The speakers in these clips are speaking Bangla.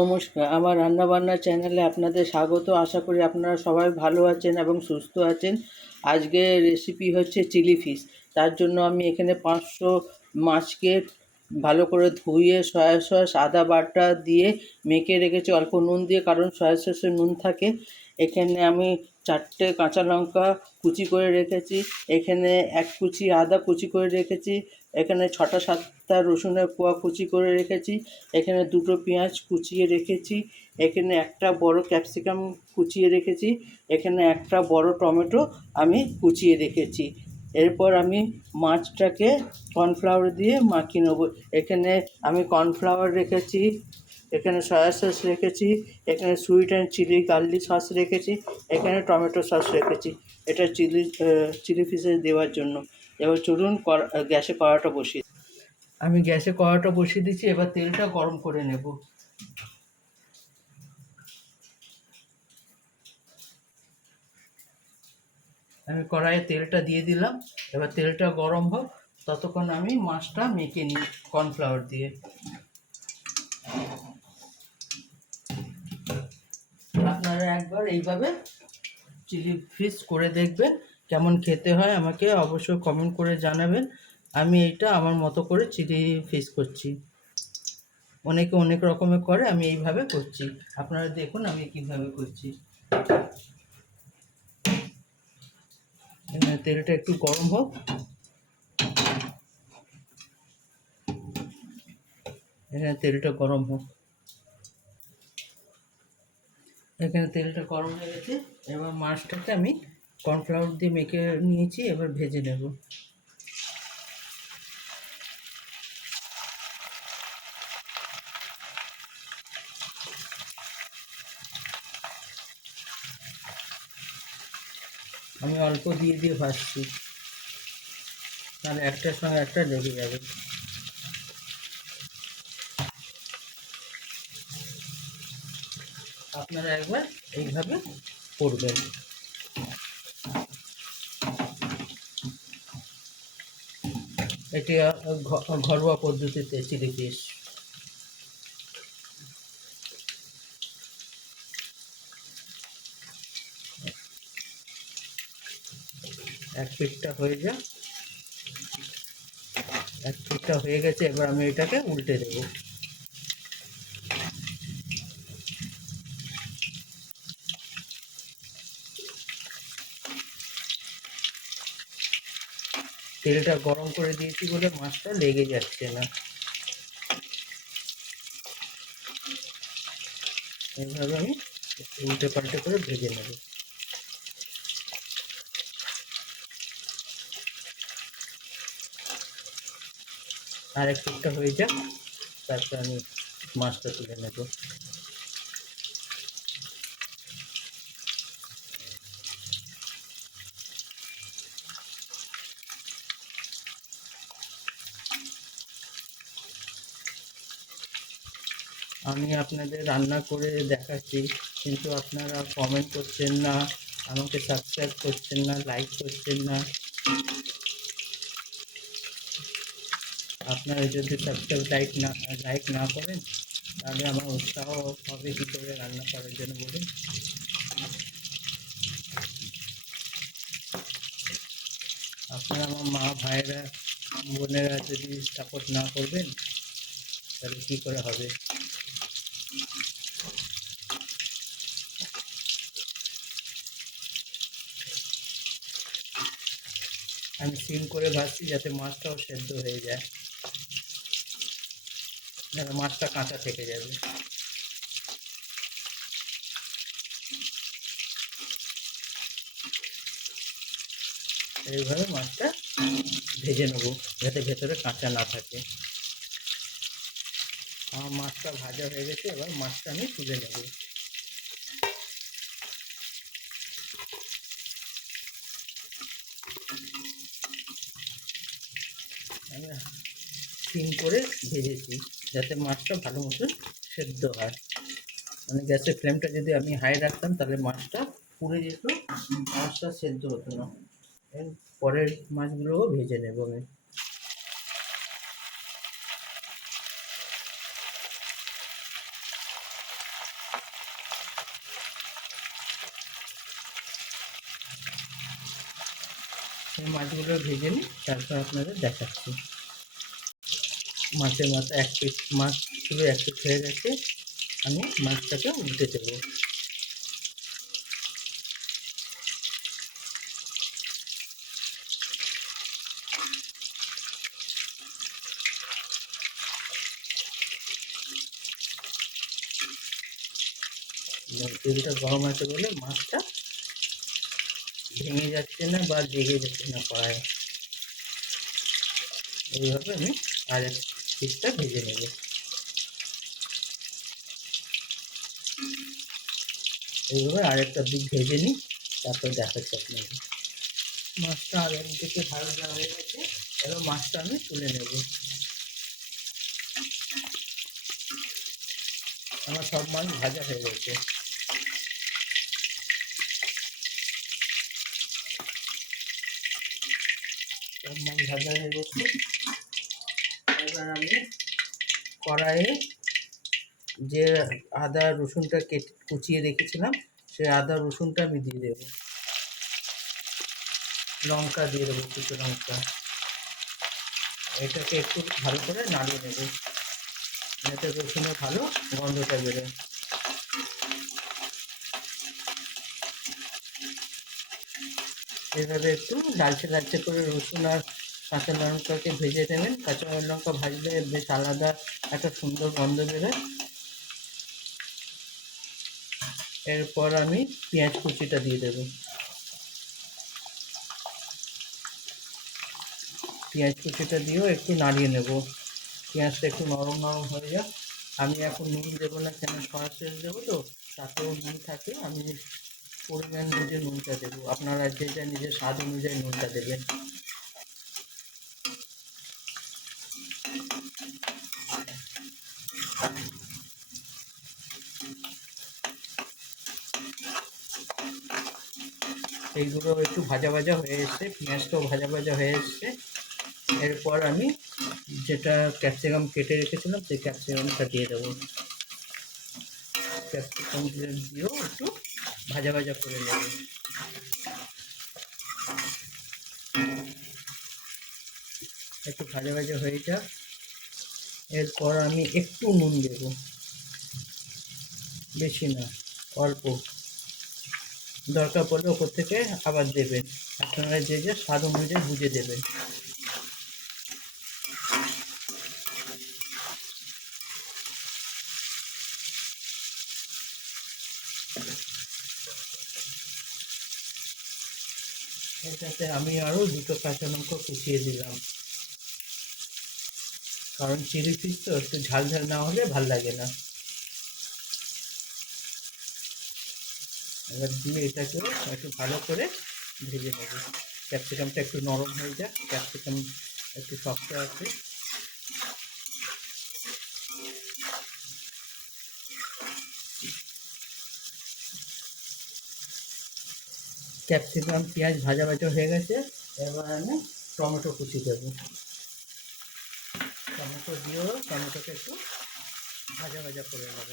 নমস্কার, আমার রান্নাবান্না চ্যানেলে আপনাদের স্বাগত। আশা করি আপনারা সবাই ভালো আছেন এবং সুস্থ আছেন। আজকে রেসিপি হচ্ছে চিলি ফিশ। তার জন্য আমি এখানে 500 মাছকে ভালো করে ধুয়ে সয়া সস আদা বাটা দিয়ে মেখে রেখেছি অল্প নুন দিয়ে, কারণ সয়া সসে নুন থাকে। এখানে আমি 4টে কাঁচা লঙ্কা কুচি করে রেখেছি, এখানে 1 কুচি আদা কুচি করে রেখেছি, এখানে 6টা 7টা রসুনের কোয়া কুচি করে রেখেছি, এখানে 2টো পেঁয়াজ কুচিয়ে রেখেছি, এখানে একটা বড় ক্যাপসিকাম কুচিয়ে রেখেছি, এখানে একটা বড় টমেটো আমি কুচিয়ে রেখেছি। এরপর আমি মাছটাকে কর্নফ্লাওয়ার দিয়ে মাখিয়ে নেবো। এখানে আমি কর্নফ্লাওয়ার রেখেছি, এখানে সয়া সস রেখেছি, এখানে sweet and chilli garlic sauce রেখেছি, এখানে টমেটো সস রেখেছি। এটা চিলি ফিশে দেওয়ার জন্য। এবার চলুন গ্যাসে কড়াটা বসিয়ে আমি গ্যাসে কড়াটা বসিয়ে দিচ্ছি। এবার তেলটা গরম করে নেব। আমি কড়াইয়ে তেলটা দিয়ে দিলাম। এবার তেলটা গরম হোক, ততক্ষণ আমি মাছটা মেখে নিই কর্নফ্লাওয়ার দিয়ে। আপনারা একবার এইভাবে চিলি ফিশ করে দেখবেন, কেমন খেতে হয় আমাকে অবশ্যই কমেন্ট করে জানাবেন। আমি এইটা আমার মতো করে চিলি ফিশ করছি। অনেকে অনেক রকমের করে, আমি এইভাবে করছি। আপনারা দেখুন আমি কিভাবে করছি। তেলটা একটু গরম হোক। এখানে তেলটা গরম হোক। এখানে তেলটা গরম হয়ে গেছে। এবার মাছটাকে আমি কর্নফ্লাওয়ার দিয়ে মেখে নিয়েছি, এবার ভেজে নেব। আমি অল্প দিয়ে দিয়ে ভাজছি, তাহলে একটার সঙ্গে একটা লেগে যাবে। আপনারা একবার এইভাবে করবেন। এটি ঘরোয়া পদ্ধতিতে চিলি ফিশ। এক পিঠটা হয়ে যা, এক পিঠটা হয়ে গেছে। এবার আমি এটাকে উল্টে দেবো। তেলটা গরম করে দিয়েছি বলে মাছটা লেগে যাচ্ছে না। এইভাবে আমি উল্টে পাল্টে করে ভেজে নেব। আর এক পিঠটা হয়ে যাক, তারপর আমি মাছটা তুলে নেব। আমি আপনাদের রান্না করে দেখাচ্ছি, কিন্তু আপনারা কমেন্ট করছেন না, আমাকে সাবস্ক্রাইব করছেন না, লাইক করছেন না। আপনারা যদি সাবস্ক্রাইব লাইক না করেন, তাহলে আমার উৎসাহ হবে কী করে রান্না করার জন্য বলুন। আপনারা আমার মা ভাইয়েরা বোনেরা যদি সাপোর্ট না করবেন, তাহলে কী করে হবে। আমি সিম করে ভাজছি যাতে মাছটাও সেদ্ধ হয়ে যায়, যাতে মাছটা কাঁচা থেকে যাবে। এইভাবে মাছটা ভেজে নেবো যাতে ভেতরে কাঁচা না থাকে। আমার মাছটা ভাজা হয়ে গেছে, এবার মাছটা আমি তুলে নেব। আমি সিম করে ভেজেছি যাতে মাছটা ভালো মতন সেদ্ধ হয়। মানে গ্যাসের ফ্লেমটা যদি আমি হাই রাখতাম তাহলে মাছটা পুড়ে যেত, মাছটা সেদ্ধ হতো না। পরের মাছগুলোও ভেজে নেব আমি। এই মাছগুলো ভেজে নিই, তারপর আপনাদের দেখাচ্ছি। মাছের মাথা এক পিস, মাছগুলো এক পিস হয়ে গেছে, আমি মাছটাকে উল্টে দেবো। তেলটা গরম আছে বলে মাছটা ভেঙে যাচ্ছে না বা লেগে যাচ্ছে না কড়াইয়ে। এইভাবে আমি আর এক পিসটা ভেজে নেব। এইভাবে আরেকটা দিক ভেজে নিই, তারপর দেখাচ্ছি আপনাকে। মাছটা আর একদিকে ভাজা হয়ে গেছে, এবার মাছটা আমি তুলে নেব। আমার সব মাছ ভাজা হয়ে গেছে। সব মাছ ভাজা হয়ে গেছে। এবার আমি কড়াইয়ে যে আদা রসুনটা কুচিয়ে রেখেছিলাম, সেই আদা রসুনটা আমি দিয়ে দেবো। লঙ্কা দিয়ে দেবো, কিছু লঙ্কা। এটাকে একটু ভালো করে নাড়িয়ে নেব, যাতে রসুনের ভালো গন্ধটা বেরোয়। এভাবে একটু লালচে লালচে করে রসুন আর কাঁচা লঙ্কাকে ভেজে নেবেন। কাঁচা লঙ্কা ভাজলে বেশ আলাদা একটা সুন্দর গন্ধ বেরোয়। এরপর আমি পেঁয়াজ কুচিটা দিয়ে দেবো। পেঁয়াজ কুচিটা দিয়েও একটু নাড়িয়ে নেব, পেঁয়াজটা একটু নরম নরম হয়ে যাক। আমি এখন নুন দেবো না, কেন সস দেবো তো, তাতেও নুন থাকে। আমি পরিমাণ বুঝে নুনটা দেবো, আপনারা যে যা নিজের স্বাদ অনুযায়ী নুনটা দেবেন। এইগুলো একটু ভাজা ভাজা হয়ে এসছে, পেঁয়াজটাও ভাজা ভাজা হয়ে এসছে। এরপর আমি যেটা ক্যাপসিকাম কেটে রেখেছিলাম, সেই ক্যাপসিকামটা দিয়ে দেবো। ক্যাপসিকাম দিয়েও একটু ভাজা ভাজা করে নেব। একটু ভাজা ভাজা হয়ে যাক। এরপর আমি একটু নুন দেবো, বেশি না, অল্প। দরকার পড়লে ওপর থেকে আবার দেবেন, আপনারা যে যে স্বাদ অনুযায়ী বুঝে দেবেন। এটাতে আমি আরও দুটো কাঁচা লঙ্কা কুচিয়ে দিলাম, কারণ চিলি ফিশ তো একটু ঝাল ঝাল না হলে ভাল লাগে না। এবার দিয়ে এটাকে একটু ভালো করে ভেজে নেব। ক্যাপসিকামটা একটু নরম হয়ে যাক, ক্যাপসিকাম একটু শক্ত আছে। ক্যাপসিকাম পেঁয়াজ ভাজা ভাজা হয়ে গেছে। এবার আমি টমেটো কুচি দেবো। টমেটো দিয়েও টমেটোকে একটু ভাজা ভাজা করে নেব।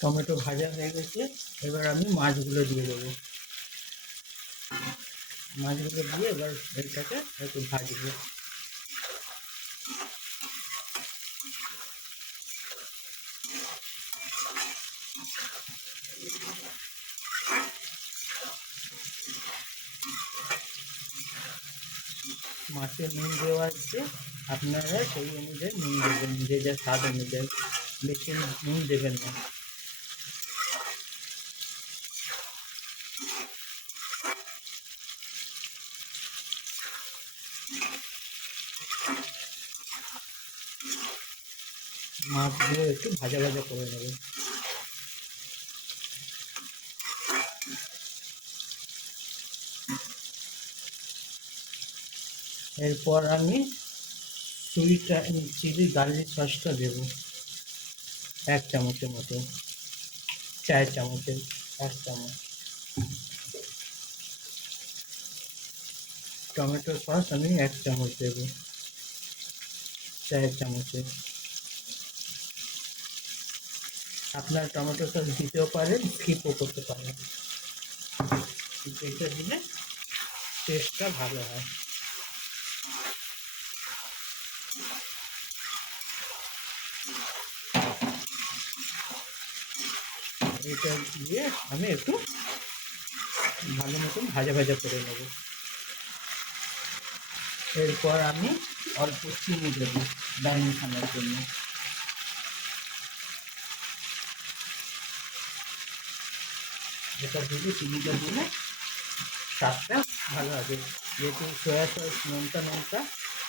টমেটো ভাজা হয়ে গেছে, এবার আমি মাছগুলো দিয়ে দেবো। মাছগুলো দিয়ে এবার এটাকে একটু ভাজবো। মাছে নুন দেওয়া আছে, আপনারা সেই অনুযায়ী নুন দেবেন, যে যা স্বাদ অনুযায়ী, বেশি নুন দেবেন না। মাছগুলো একটু ভাজা ভাজা করে নেবেন। এরপর আমি সুইট চিলি গার্লিক সসটা দেবো, 1 চামচের মতো, চায়ের চামচের 1 চামচ। টমেটো সস আমি 1 চামচ দেবো, চায়ের চামচের। আপনার টমেটো সস দিতেও পারেন, স্কিপও করতে পারেন। এটা দিলে টেস্টটা ভালো হয়। এটা দিয়ে আমি একটু ভালো মতন ভাজা ভাজা করে নেব। এরপর আমি অল্প চিনি দেবো ডাইনিং খানার জন্য। এটা দিলে চিনিটা দিলে স্বাদটা ভালো হবে, যেহেতু সয়া সস নোনতা নোনতা,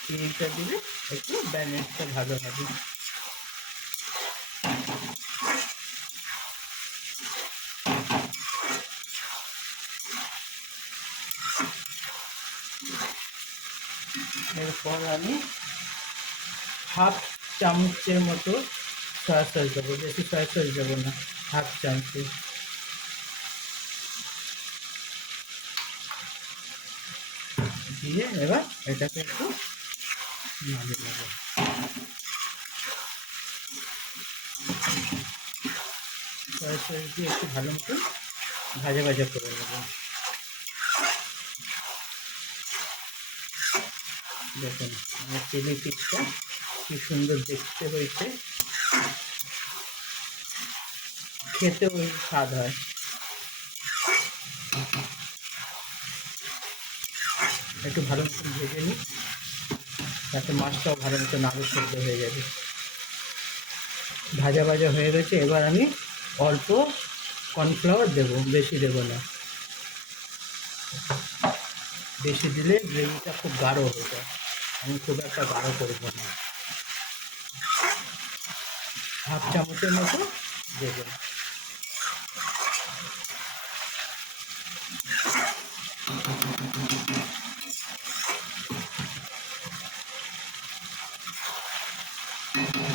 চিনিটা দিলে একটু ব্যালেন্সটা ভালো হবে। এরপর আমি হাফ চামচের মতো সয়া সস দেবো, বেশি সয়া সস দেবো না, হাফ চামচে। দিয়ে এবার এটাকে একটু নামিয়ে নেবো। সয়া সস দিয়ে একটু ভালো মতো ভাজা ভাজা করে নেবো। দেখুন আমার চিলি ফিশটা কি সুন্দর দেখতে হয়েছে, খেতেও স্বাদ হয়। একটু ভালো মতন ভেজে নিই, যাতে মাছটাও ভালো মতন আলু সেদ্ধ হয়ে যাবে। ভাজা ভাজা হয়ে গেছে, এবার আমি অল্প কর্নফ্লাওয়ার দেবো, বেশি দেবো না। বেশি দিলে গ্রেভিটা খুব গাঢ় হয়ে যায়, আমি খুব একটা গাঢ় করবো না। হাফ চামচের মতো দেবো।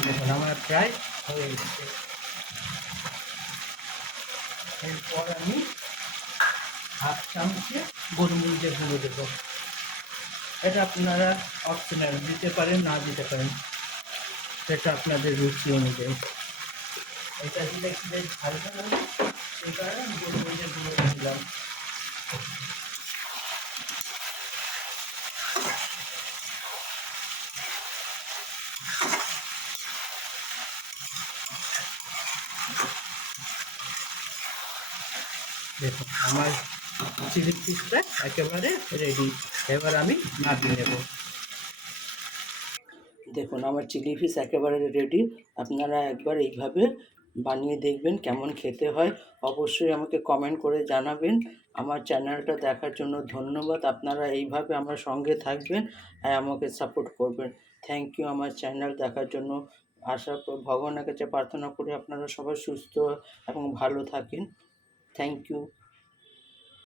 দেখুন আমার প্রায় হয়ে গেছে। এরপর আমি হাফ চামচে গোলমরিচের গুঁড়ো দেবো। এটা আপনারা অপশনাল, দিতে পারেন না দিতে পারেন, সেটা আপনাদের রুচি অনুযায়ী। এটা দিলে একটু বেশ ভালো লাগে, সেই কারণে আমি গোলমরিচের গুঁড়ো দিলাম। দেখুন আমার চিলি ফিশটা একেবারে রেডি, এবার আমি নামিয়ে নেব। দেখুন আমার চিলি ফিশ একেবারে রেডি, আপনারা একবার এইভাবে বানিয়ে দেখবেন কেমন খেতে হয়। অবশ্যই আমাকে কমেন্ট করে জানাবেন। আমার চ্যানেলটা দেখার জন্য ধন্যবাদ। আপনারা এইভাবে আমার সঙ্গে থাকবেন আর আমাকে সাপোর্ট করবেন। থ্যাংক ইউ আমার চ্যানেল দেখার জন্য। ভগবানের কাছে প্রার্থনা করি আপনারা সবাই সুস্থ এবং ভালো থাকেন। Thank you.